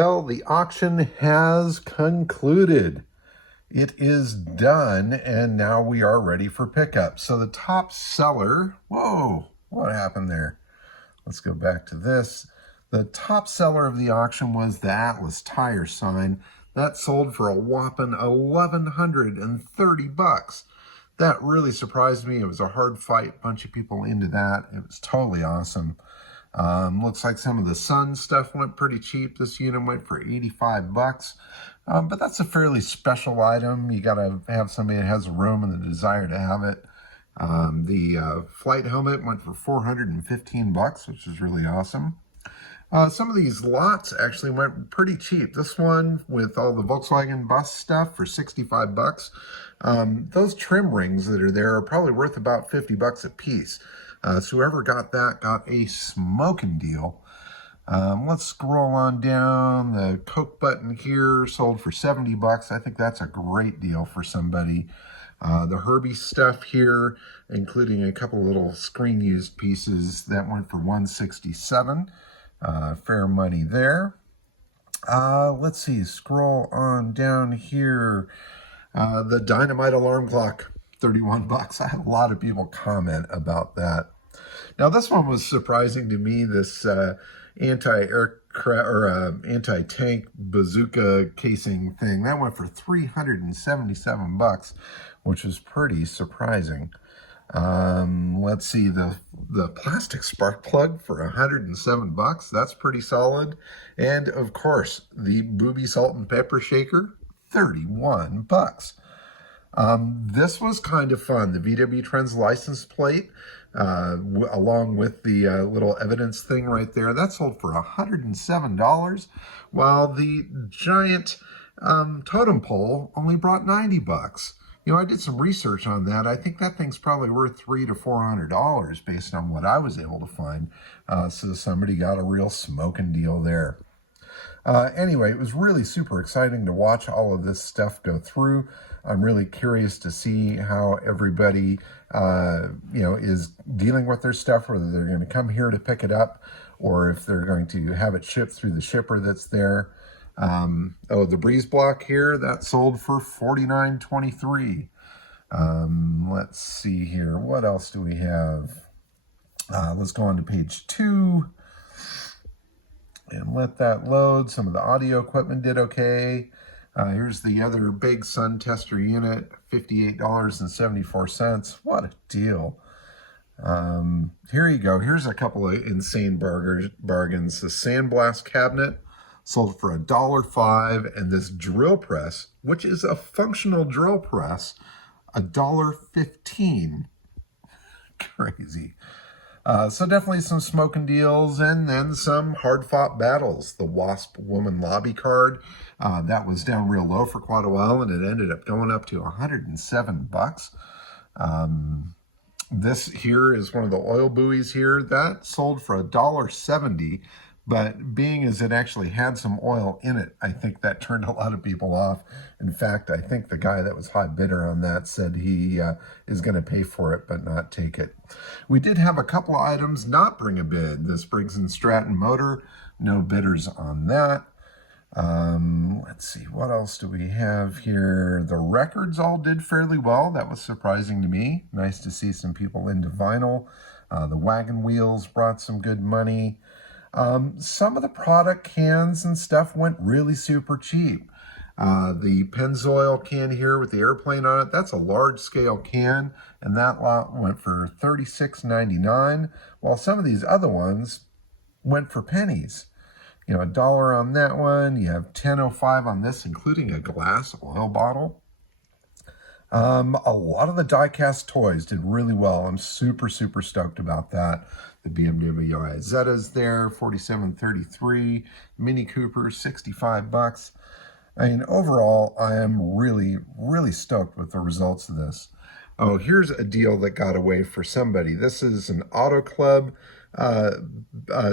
Well, the auction has concluded. It is done, and now we are ready for pickup. So the top seller, whoa, what happened there? Let's go back to this. The top seller of the auction was the Atlas tire sign. That sold for a whopping $1,130. That really surprised me. It was a hard fight, bunch of people into that. It was totally awesome. Looks like some of the Sun stuff went pretty cheap. This unit went for $85. But that's a fairly special item. You got to have somebody that has a room and the desire to have it. The flight helmet went for $415, which is really awesome. Some of these lots actually went pretty cheap. This one with all the Volkswagen bus stuff for $65. Those trim rings that are there are probably worth about $50 a piece. So whoever got that got a smoking deal. Let's scroll on down. The Coke button here sold for $70. I think that's a great deal for somebody. The Herbie stuff here, including a couple little screen used pieces, that went for $167. Fair money there. Let's see, scroll on down here. The Dynamite alarm clock, $31. I had a lot of people comment about that. Now this one was surprising to me, this anti-aircraft or anti-tank bazooka casing thing. That went for $377, which was pretty surprising. Let's see, the plastic spark plug for $107. That's pretty solid. And of course, the Booby salt and pepper shaker, $31. This was kind of fun. The VW Trends license plate, along with the little evidence thing right there, that sold for $107, while the giant totem pole only brought $90. You know, I did some research on that. I think that thing's probably worth $300 to $400 based on what I was able to find. So somebody got a real smoking deal there. Anyway, it was really super exciting to watch all of this stuff go through. I'm really curious to see how everybody, is dealing with their stuff, whether they're going to come here to pick it up or if they're going to have it shipped through the shipper that's there. The Breeze block here, that sold for $49.23. Let's see here. What else do we have? Let's go on to page 2 and let that load. Some of the audio equipment did okay. Here's the other big sun tester unit, $58.74. What a deal. Here you go. Here's a couple of insane bargains. The Sandblast cabinet sold for $1.05, and this drill press, which is a functional drill press, $1.15. Crazy. So definitely some smoking deals, and then some hard-fought battles. The Wasp Woman Lobby card, that was down real low for quite a while, and it ended up going up to $107. This here is one of the oil buoys here. That sold for $1.70. But being as it actually had some oil in it, I think that turned a lot of people off. In fact, I think the guy that was high bidder on that said he is going to pay for it but not take it. We did have a couple of items not bring a bid. This Briggs & Stratton motor, no bidders on that. Let's see, what else do we have here? The records all did fairly well. That was surprising to me. Nice to see some people into vinyl. The wagon wheels brought some good money. Some of the product cans and stuff went really super cheap. The Pennzoil can here with the airplane on it, that's a large scale can, and that lot went for $36.99, while some of these other ones went for pennies. You know, $1 on that one. You have $10.05 on this, including a glass oil bottle. A lot of the die-cast toys did really well. I'm super stoked about that. The BMW Izettas there, $47.33. Mini Cooper, $65. I mean, overall, I am really stoked with the results of this. Oh, here's a deal that got away for somebody. This is an Auto Club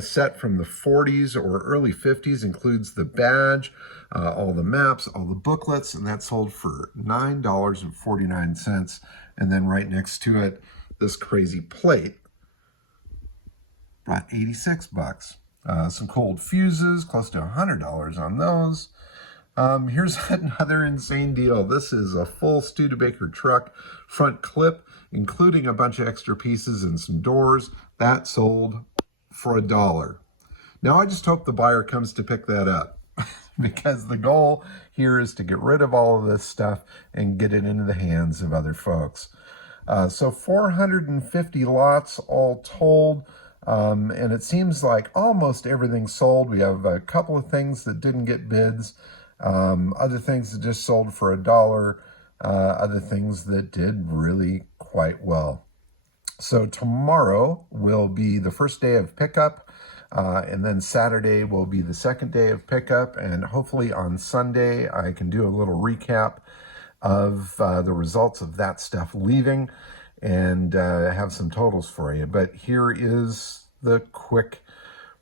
set from the 40s or early 50s, includes the badge, all the maps, all the booklets, and that sold for $9.49. And then right next to it, this crazy plate brought $86. Some cold fuses, close to $100 on those. Here's another insane deal. This is a full Studebaker truck, front clip, including a bunch of extra pieces and some doors. That sold for $1. Now I just hope the buyer comes to pick that up because the goal here is to get rid of all of this stuff and get it into the hands of other folks. So 450 lots all told. And it seems like almost everything's sold. We have a couple of things that didn't get bids, other things that just sold for $1, other things that did really quite well. So tomorrow will be the first day of pickup, and then Saturday will be the second day of pickup, and hopefully on Sunday I can do a little recap of the results of that stuff leaving and have some totals for you. But here is the quick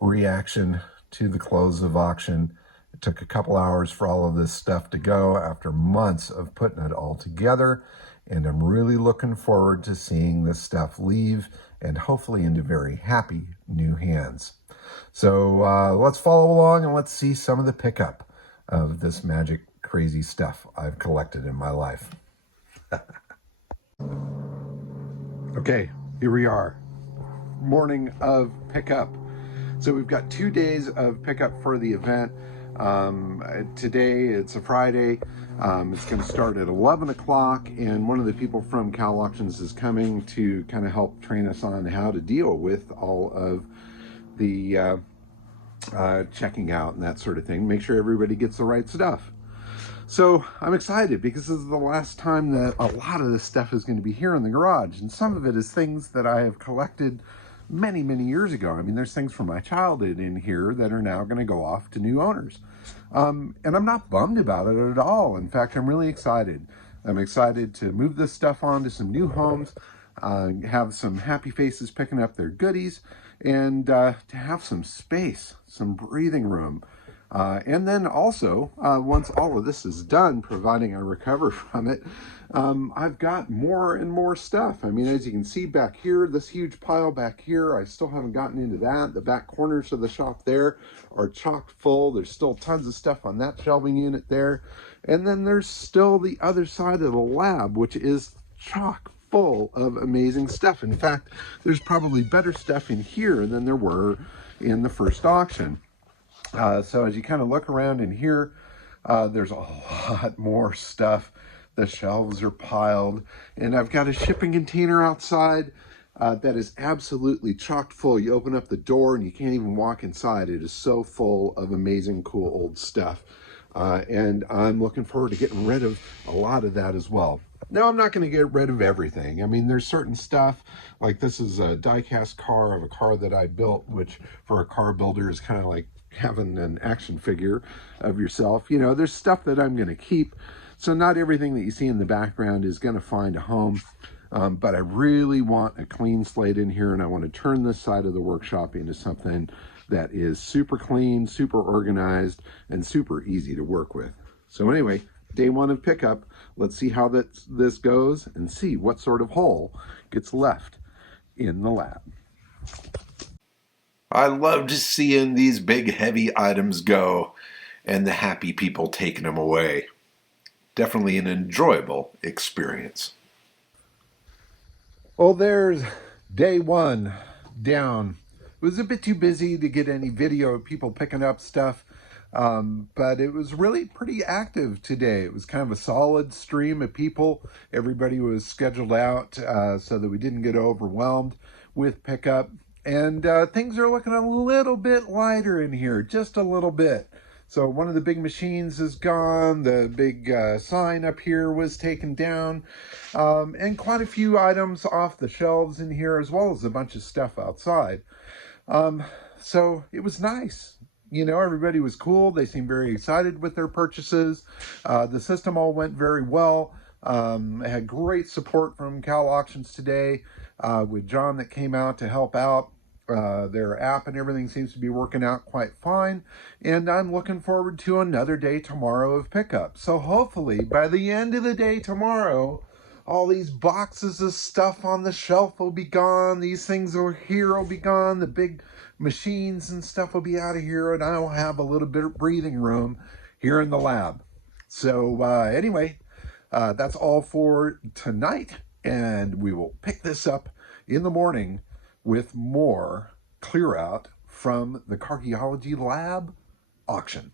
reaction to the close of auction. It took a couple hours for all of this stuff to go after months of putting it all together, and I'm really looking forward to seeing this stuff leave and hopefully into very happy new hands. So let's follow along and let's see some of the pickup of this magic crazy stuff I've collected in my life. Okay, here we are. Morning of pickup. So we've got 2 days of pickup for the event. Today, it's a Friday. It's going to start at 11 o'clock, and one of the people from Cal Auctions is coming to kind of help train us on how to deal with all of the checking out and that sort of thing. Make sure everybody gets the right stuff. So I'm excited because this is the last time that a lot of this stuff is going to be here in the garage, and some of it is things that I have collected many, many years ago. I mean, there's things from my childhood in here that are now going to go off to new owners. And I'm not bummed about it at all. In fact, I'm really excited. I'm excited to move this stuff on to some new homes, have some happy faces picking up their goodies, and to have some space, some breathing room. And then also, once all of this is done, providing I recover from it, I've got more and more stuff. I mean, as you can see back here, this huge pile back here, I still haven't gotten into that. The back corners of the shop there are chock full. There's still tons of stuff on that shelving unit there. And then there's still the other side of the lab, which is chock full of amazing stuff. In fact, there's probably better stuff in here than there were in the first auction. So as you kind of look around in here, there's a lot more stuff. The shelves are piled, and I've got a shipping container outside that is absolutely chock full. You open up the door and you can't even walk inside. It is so full of amazing, cool old stuff. And I'm looking forward to getting rid of a lot of that as well. Now, I'm not going to get rid of everything. I mean, there's certain stuff, like this is a die-cast car of a car that I built, which for a car builder is kind of like having an action figure of yourself. You know, there's stuff that I'm going to keep. So not everything that you see in the background is going to find a home. But I really want a clean slate in here, and I want to turn this side of the workshop into something that is super clean, super organized, and super easy to work with. So anyway, day one of pickup. Let's see how this goes and see what sort of hole gets left in the lab. I loved seeing these big, heavy items go and the happy people taking them away. Definitely an enjoyable experience. Well, there's day one down. It was a bit too busy to get any video of people picking up stuff, but it was really pretty active today. It was kind of a solid stream of people. Everybody was scheduled out so that we didn't get overwhelmed with pickup. And things are looking a little bit lighter in here, just a little bit. So one of the big machines is gone. The big sign up here was taken down. And quite a few items off the shelves in here, as well as a bunch of stuff outside. So it was nice. You know, everybody was cool. They seemed very excited with their purchases. The system all went very well. I had great support from Cal Auctions today with John that came out to help out. Their app and everything seems to be working out quite fine, and I'm looking forward to another day tomorrow of pickup. So hopefully by the end of the day tomorrow, All these boxes of stuff on the shelf will be gone. These things over here will be gone. The big machines and stuff will be out of here, and I will have a little bit of breathing room here in the lab. So anyway, that's all for tonight, and we will pick this up in the morning with more clear out from the Carchaeology lab auction.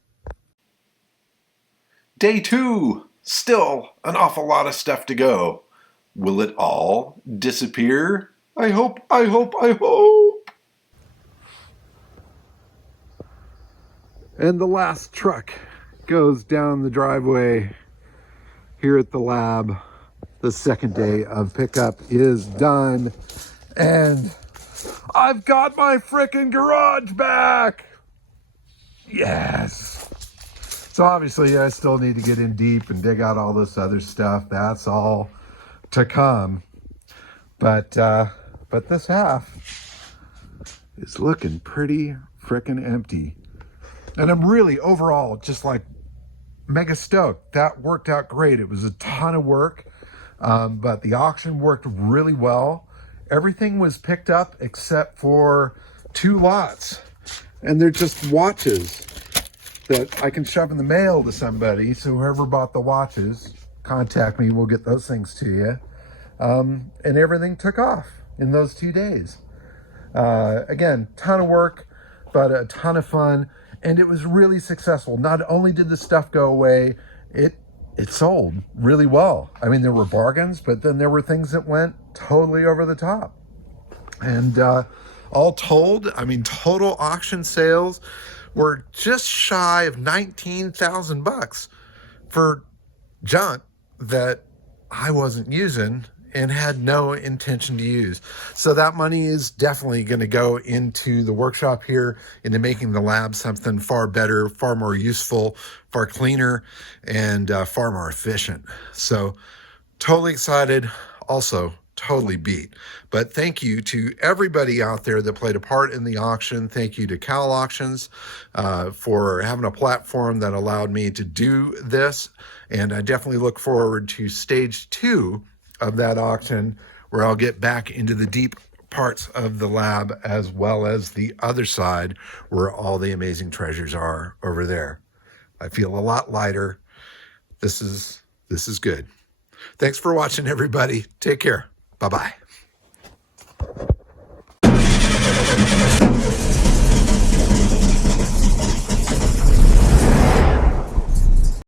Day 2, still an awful lot of stuff to go. Will it all disappear? I hope. And the last truck goes down the driveway here at the lab. The second day of pickup is done, and I've got my frickin' garage back. Yes. So obviously I still need to get in deep and dig out all this other stuff. That's all to come. But this half is looking pretty frickin' empty. And I'm really overall just like mega stoked. That worked out great. It was a ton of work, but the auction worked really well. Everything was picked up except for 2 lots. And they're just watches that I can shove in the mail to somebody. So whoever bought the watches, contact me. We'll get those things to you. And everything took off in those 2 days. Again, ton of work, but a ton of fun. And it was really successful. Not only did the stuff go away, it sold really well. I mean, there were bargains, but then there were things that went totally over the top. And all told, I mean, total auction sales were just shy of $19,000 for junk that I wasn't using and had no intention to use. So that money is definitely going to go into the workshop here, into making the lab something far better, far more useful, far cleaner, and far more efficient. So totally excited. Also totally beat. But thank you to everybody out there that played a part in the auction. Thank you to Cal Auctions for having a platform that allowed me to do this. And I definitely look forward to stage 2 of that auction, where I'll get back into the deep parts of the lab, as well as the other side where all the amazing treasures are over there. I feel a lot lighter. This is good. Thanks for watching, everybody. Take care. Bye-bye.